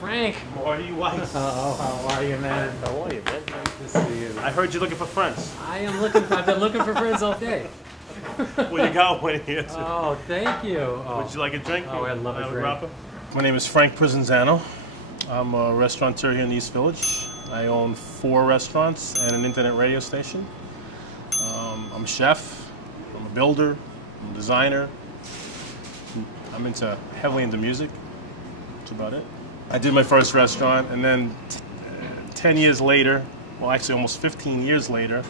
Frank. Marty Weiss. Oh, how are you, man? How are you, man? Nice to see you. I heard you're looking for friends. I've been looking for friends all day. Well, you got one here, too. Oh, thank you. Oh. Would you like a drink? Oh, I'd love a drink. My name is Frank Prisinzano. I'm a restaurateur here in the East Village. I own 4 restaurants and an internet radio station. I'm a chef, I'm a builder, I'm a designer. I'm heavily into music. That's about it. I did my first restaurant, and then 10 years later, well, actually almost 15 years later,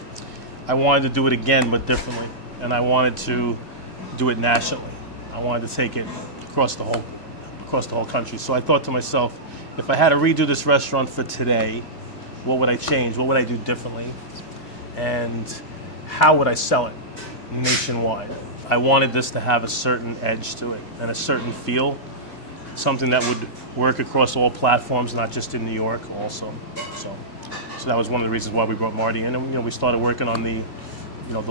I wanted to do it again, but differently. And I wanted to do it nationally. I wanted to take it across the whole country. So I thought to myself, if I had to redo this restaurant for today, what would I change? What would I do differently? And how would I sell it nationwide? I wanted this to have a certain edge to it and a certain feel, something that would work across all platforms, not just in New York also. So that was one of the reasons why we brought Marty in, and we started working on the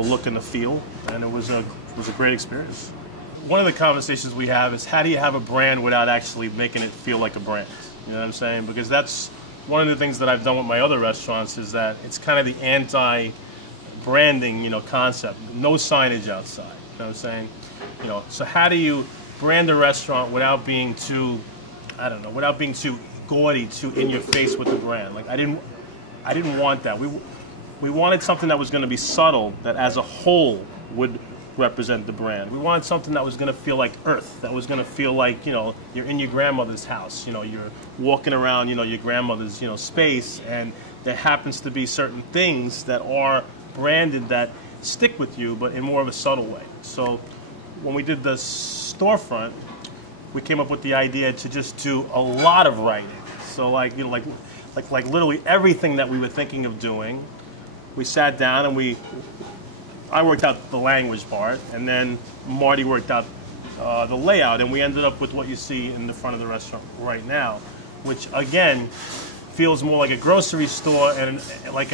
look and the feel, and it was a great experience. One of the conversations we have is, how do you have a brand without actually making it feel like a brand? You know what I'm saying? Because that's one of the things that I've done with my other restaurants, is that it's kind of the anti-branding, concept. No signage outside. You know what I'm saying? So how do you brand a restaurant without being too, without being too gaudy, too in your face with the brand? Like I didn't want that. We wanted something that was going to be subtle, that as a whole would represent the brand. We wanted something that was going to feel like earth, that was going to feel like, you're in your grandmother's house, you're walking around, your grandmother's, space, and there happens to be certain things that are branded that stick with you, but in more of a subtle way. So when we did the storefront, we came up with the idea to just do a lot of writing. So like literally everything that we were thinking of doing, we sat down and I worked out the language part, and then Marty worked out the layout, and we ended up with what you see in the front of the restaurant right now, which again feels more like a grocery store and like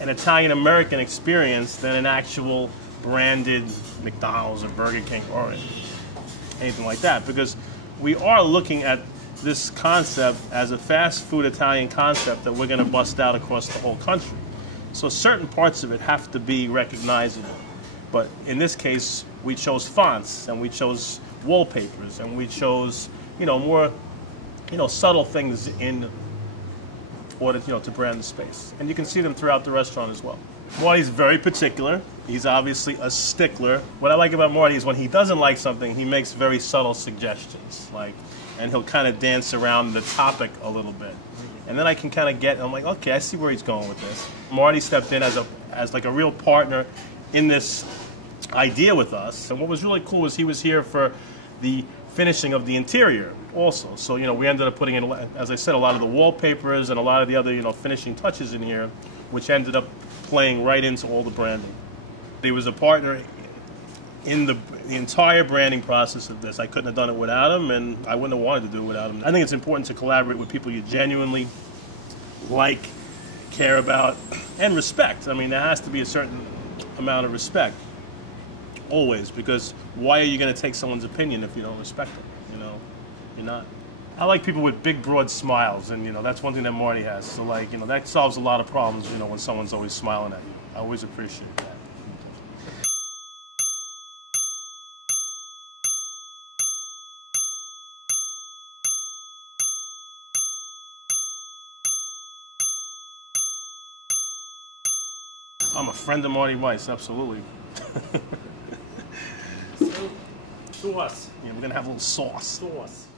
an Italian-American experience than an actual branded McDonald's or Burger King or anything like that, because we are looking at this concept as a fast food Italian concept that we're going to bust out across the whole country. So certain parts of it have to be recognizable. But in this case, we chose fonts, and we chose wallpapers, and we chose, more, subtle things in order, to brand the space. And you can see them throughout the restaurant as well. Marty's very particular. He's obviously a stickler. What I like about Marty is when he doesn't like something, he makes very subtle suggestions, and he'll kind of dance around the topic a little bit. And then I can kind of I'm like, okay, I see where he's going with this. Marty stepped in as like a real partner in this idea with us. And what was really cool was he was here for the finishing of the interior also. So, we ended up putting in, as I said, a lot of the wallpapers and a lot of the other, finishing touches in here, which ended up playing right into all the branding. He was a partner in the entire branding process of this. I couldn't have done it without him, and I wouldn't have wanted to do it without him. I think it's important to collaborate with people you genuinely like, care about, and respect. I mean, there has to be a certain amount of respect, always, because why are you going to take someone's opinion if you don't respect them? You're not. I like people with big, broad smiles, and that's one thing that Marty has. So that solves a lot of problems, when someone's always smiling at you. I always appreciate that. I'm a friend of Marty Weiss, absolutely. Sauce. Yeah, we're gonna have a little sauce. Sauce.